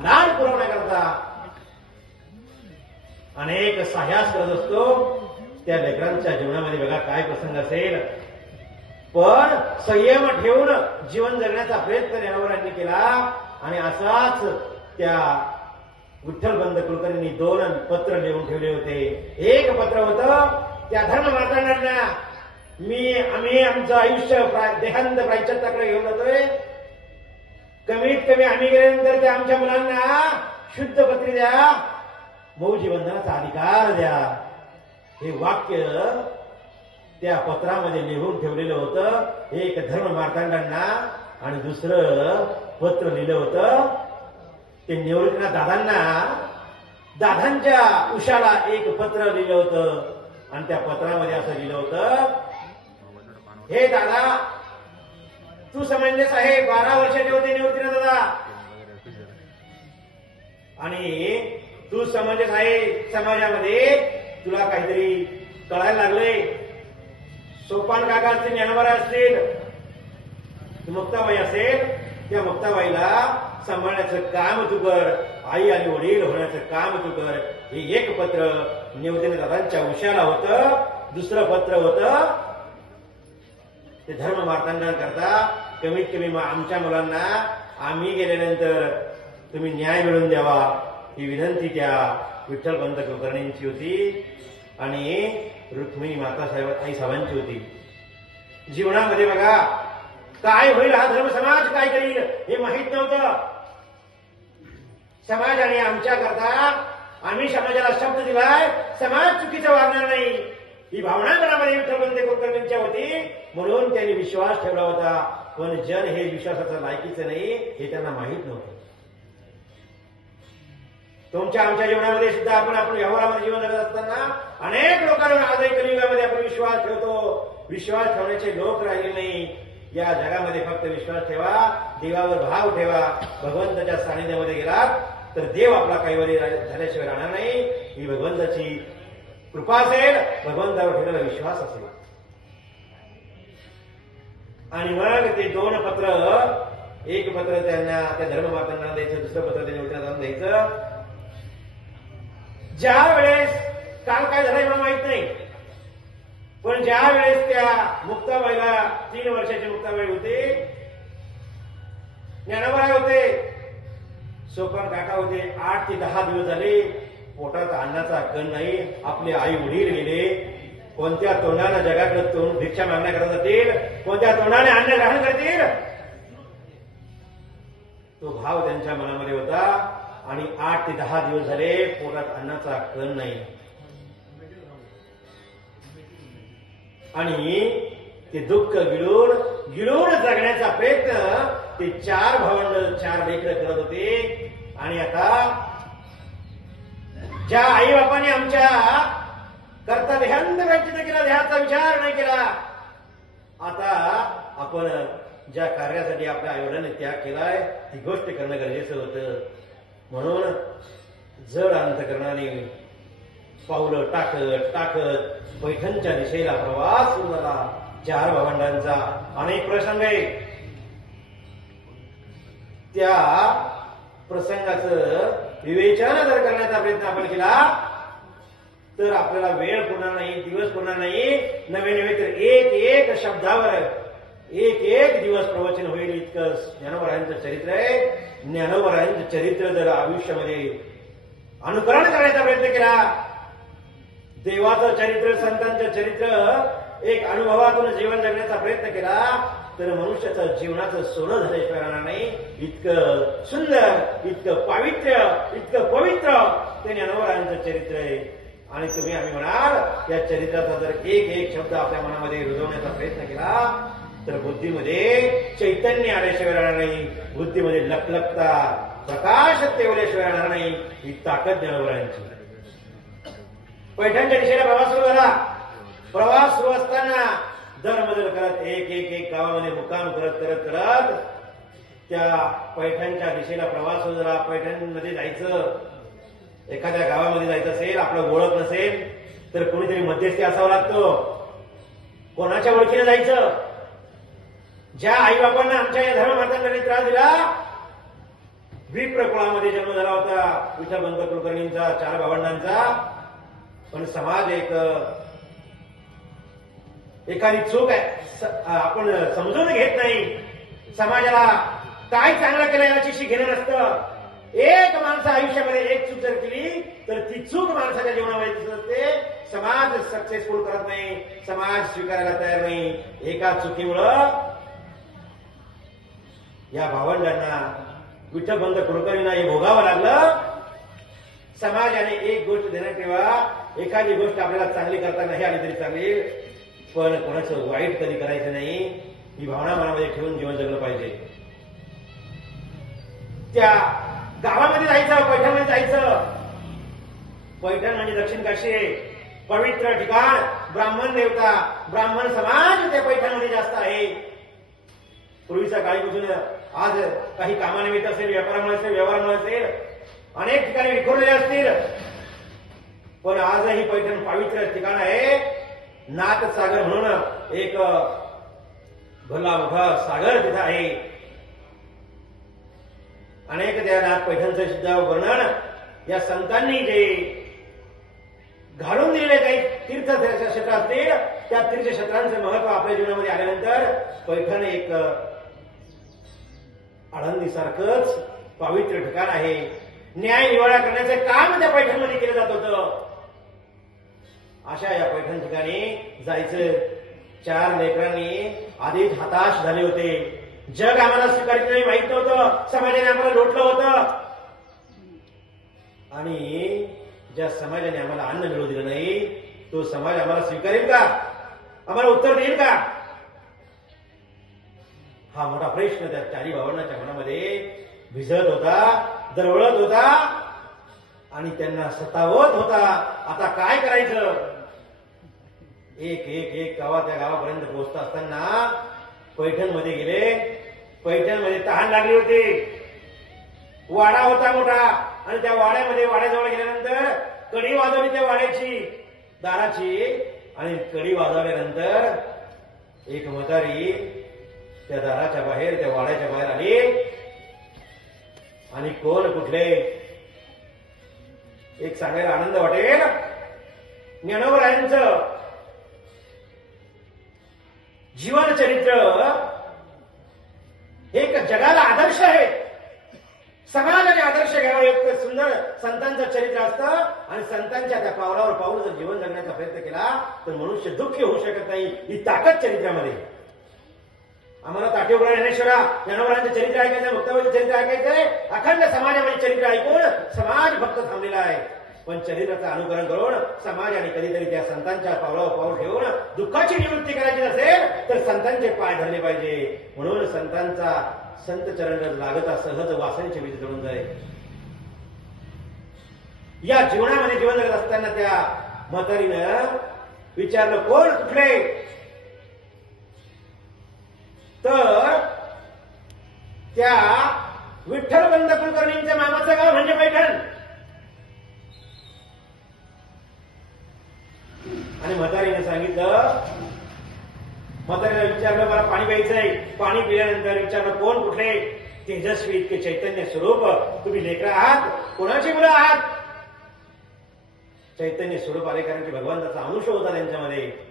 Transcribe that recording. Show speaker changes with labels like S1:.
S1: लाड पुरवण्याकरता अनेक साह्यास करत असतो. त्या लेकरांच्या जीवनामध्ये बघा काय प्रसंग असेल. पण संयम ठेवून जीवन जगण्याचा प्रयत्न ज्ञानोबरांनी केला आणि असाच त्या विठ्ठल बंद कुलकर्णींनी दोन पत्र लिहून ठेवले होते. एक पत्र होतं त्या धर्म मातांना मी आम्ही आमचं आयुष्य देहांत प्रायश्चित्ताकडे घेऊन जातोय. कमीत कमी आम्ही गेल्यानंतर त्या आमच्या मुलांना शुद्ध पत्री द्या. मौजी बंधनाचा अधिकार द्या. हे वाक्य त्या पत्रामध्ये लिहून ठेवलेलं होतं. एक धर्म मार्तांडांना आणि दुसरं पत्र लिहिलं होतं. ते निवृत्तीनाथ दादांना दादांच्या उशाला एक पत्र लिहिलं होतं. आणि त्या पत्रामध्ये असं लिहिलं होतं हे दादा तू समंजस आहे बारा वर्षाचे होते निवृत्ती दादा. आणि तू समंजस आहे समाजामध्ये तुला काहीतरी कळायला लागले सोपान काका असतील ज्ञानोबरा असतील मुक्ताबाई असेल त्या मुक्ताबाईला सांभाळण्याचं काम तू कर. आई आणि वडील होण्याचं काम तू कर. हे एक पत्र निवृत्तीने दादांच्या उशाला होतं दुसरं पत्र होतं ते धर्म मार्तांडा करता. कमीत कमी आमच्या मुलांना आम्ही गेल्यानंतर तुम्ही न्याय मिळवून द्यावा ही विनंती त्या विठ्ठलपंत कुलकर्णींची होती. आणि रुक्मिणी माता साहेब आई साहेबांची होती. जीवनामध्ये बघा काय होईल हा धर्म समाज? काय करील? हे माहीत नव्हतं. समाजाने आमच्या करता आम्ही समाजाला शब्द दिलाय समाज चुकीचा वागणार नाही. ही भावना मनामध्ये विठ्ठलबंदे कुलकर्णींच्या होती म्हणून त्यांनी विश्वास ठेवला होता. पण जन हे विश्वासाचं लायकीचं नाही हे त्यांना माहीत नव्हतं. तुमच्या आमच्या जीवनामध्ये सुद्धा आपण आपण व्यवहारामध्ये जीवन जगत असताना अनेक लोकांवर आजही कलियुगामध्ये आपण विश्वास ठेवतो. विश्वास ठेवण्याचे लोक राहिले नाही. या जगामध्ये फक्त विश्वास ठेवा देवावर भाव ठेवा. भगवंताच्या सानिध्यामध्ये गेलात तर देव आपला कैवरी झाल्याशिवाय राहणार नाही. ही भगवंताची कृपा असेल भगवंतावर ठेवलेला विश्वास असेल. आणि मग ते दोन पत्र एक पत्र त्यांना त्या धर्ममातांना द्यायचं दुसरं पत्र त्यांनी उलट्या द्यायचं. ज्या वेळेस काल काय झालंय मला माहीत नाही. पण ज्या वेळेस त्या मुक्ताबाईला तीन वर्षाची मुक्ताबाई होती ज्ञानोबराय होते सोपान काका होते आठ ते दहा दिवस झाले. पोटात अन्नाचा कण नाही आपले आई वडील गेले. कोणत्या तोंडानं जगाकडे तोंड भिक्षा मागण्या करत जातील? कोणत्या तोंडाने अन्न ग्रहण करतील? तो भाव त्यांच्या मनामध्ये होता. आणि आठ ते दहा दिवस झाले पोटात अन्नाचा कण नाही. आणि ते दुःख गिळून गिळून जगण्याचा प्रयत्न ते चार भावंड चार लेकर करत होते. आणि आता ज्या आई बापाने आमच्या करता ध्यान व्यक्त केला देहाचा विचार नाही केला आता आपण ज्या कार्यासाठी आपल्या आईवडिलांनी त्याग केलाय ती गोष्ट करणं गरजेचं होतं. म्हणून जड अंतकरणाने पावलं टाकत टाकत पैठणच्या दिशेला प्रवास सुरू झाला. चार भावंडांचा अनेक प्रसंग आहे त्या प्रसंगाचं विवेचन जर करण्याचा प्रयत्न आपण केला तर आपल्याला वेळ पुन्हा नाही दिवस पुन्हा नाही. नवे नवे तर एक एक शब्दावर एक एक दिवस प्रवचन होईल इतकं ज्ञानोबरायांचं चरित्र आहे. ज्ञानोबरायांचं चरित्र जर आयुष्यामध्ये अनुकरण करण्याचा प्रयत्न केला देवाचं चरित्र संतांचं चरित्र एक अनुभवातून जीवन जगण्याचा प्रयत्न केला तर मनुष्याचं जीवनाचं सोनं झाल्याशिवाय राहणार नाही. इतकं सुंदर इतकं पावित्र्य इतकं पवित्र ते ज्ञानवरांचं चरित्र आहे. आणि तुम्ही आम्ही म्हणाल या चरित्राचा जर एक एक शब्द आपल्या मनामध्ये रुजवण्याचा प्रयत्न केला तर बुद्धीमध्ये चैतन्य आल्याशिवाय राहणार नाही. बुद्धीमध्ये लखलखता प्रकाश तेवल्याशिवाय राहणार नाही. ही ताकद ज्ञानवरांची पैठणच्या दिशेला प्रवास सुरू झाला. प्रवास सुरू असताना दरबदल करत एक एक एक गावामध्ये मुक्काम करत करत करत त्या पैठणच्या दिशेला प्रवास होत. झाला पैठणमध्ये जायचं एखाद्या गावामध्ये जायचं असेल आपलं ओळख नसेल तर कोणीतरी मध्यस्थी असावं लागतो. कोणाच्या ओळखीने जायचं? ज्या आई बापांना आमच्या या धर्ममातांकडे त्रास दिला विप्रकुळामध्ये जन्म झाला होता. विठ्ठलबंत कुलकर्णींचा चार भावंडांचा. पण समाज एक एखादी चूक आहे. आपण समजून घेत नाही. समाजाला काय चांगलं केलं याच्याशी घेणं नसतं. एक माणसं आयुष्यामध्ये एक चूक जर केली तर ती चूक माणसाच्या जीवनामध्ये दिसत असते समाज सक्सेसफुल करत नाही. समाज स्वीकारायला तयार नाही. एका चुकीमुळं या भावंडांना विठ्ठलबंत कुलकर्णींना हे भोगावं लागलं. समाजाने एक गोष्ट देण्यात ठेवा. एखादी गोष्ट आपल्याला चांगली करता नाही आली तरी चालेल पण कोणाचं वाईट कधी करायचं नाही ही भावना मनामध्ये ठेवून जीवन जगलं पाहिजे. त्या गावामध्ये जायचं पैठणमध्ये जायचं. पैठण म्हणजे दक्षिण काशी पवित्र ठिकाण ब्राह्मण देवता ब्राह्मण समाज त्या पैठणमध्ये जास्त आहे. पूर्वीच्या काळीपासून आज काही कामानिमित्त असेल व्यापारामुळे असेल व्यवहारामुळे असेल अनेक ठिकाणी विखुरलेले असतील. पण आजही पैठण पवित्र ठिकाण आहे. नाथ सागर म्हणून एक भला मोठा सागर तिथं आहे. अनेक त्या नाथ पैठणचं सुद्धा वर्णन या संतांनी जे घालून दिलेले काही तीर्थक्षेत्र असतील त्या तीर्थक्षेत्रांचं महत्त्व आपल्या जीवनामध्ये आल्यानंतर पैठण एक आळंदीसारखंच पावित्र्य ठिकाण आहे. न्याय निवाडा करण्याचं काम त्या पैठणमध्ये केलं जात होतं. अशा या पैठण ठिकाणी जायचं. चार लेकरांनी आधीच हताश झाले होते. जग आम्हाला स्वीकारले नाही माहीत नव्हतं. समाजाने आम्हाला लोटलं होतं. आणि ज्या समाजाने आम्हाला अन्न मिळू दिलं नाही तो समाज आम्हाला स्वीकारेल का? आम्हाला उत्तर देईल का? हा मोठा प्रश्न त्या चारी भावनाच्या मनामध्ये भिजत होता दरवळत होता. आणि त्यांना सतावत होता. आता काय करायचं? एक एक एक गावा त्या गावापर्यंत पोहोचता असताना पैठणमध्ये गेले. पैठणमध्ये तहान लागली होती. वाडा होता मोठा. आणि त्या वाड्यामध्ये वाड्याजवळ गेल्यानंतर कडी वाजवली त्या वाड्याची दाराची. आणि कडी वाजवल्यानंतर एक म्हातारी त्या दाराच्या बाहेर त्या वाड्याच्या बाहेर आली. आणि कोण कुठले? एक सांगायला आनंद वाटेल. ज्ञानोबरायांचं जीवनचरित्र हे एक जगाला आदर्श आहे. समाजाने आदर्श घ्यावा एक सुंदर संतांचं चरित्र असतं. आणि संतांच्या त्या पावलावर पाऊल जर जीवन जगण्याचा प्रयत्न केला तर मनुष्य दुःखी होऊ शकत नाही. ही ताकद चरित्रामध्ये. आम्हाला ताटेवरा ज्ञानेश्वरा ज्ञानोबरांचं चरित्र ऐकायचं भक्तावरचं चरित्र ऐकायचंय अखंड समाजामध्ये चरित्र ऐकून समाज भक्त थांबलेला आहे. पण चरित्राचं अनुकरण करून समाजाने कधीतरी त्या संतांच्या पावलावर पाऊल ठेवून दुःखाची निवृत्ती करायची असेल तर संतांचे पाय धरले पाहिजे. म्हणून संतांचा संत चरण लागता सहज वासनेचे बीज जळून जाईल. या जीवनामध्ये जीवन जगत असताना त्या म्हातारीनं विचारलं कोण कुठले? तर त्या विठ्ठल बंद कुलकर्णींच्या मामाचं गाव म्हणजे पैठण. आणि म्हातारीने सांगितलं म्हातारीला विचारलं मला पाणी प्यायचंय पाणी पिल्यानंतर विचारलं कोण कुठले? तेजस्वी इतके चैतन्य स्वरूप. तुम्ही लेकर आहात कोणाची मुलं आहात? चैतन्य स्वरूप आले कारण की भगवंताचा अंश होता त्यांच्यामध्ये.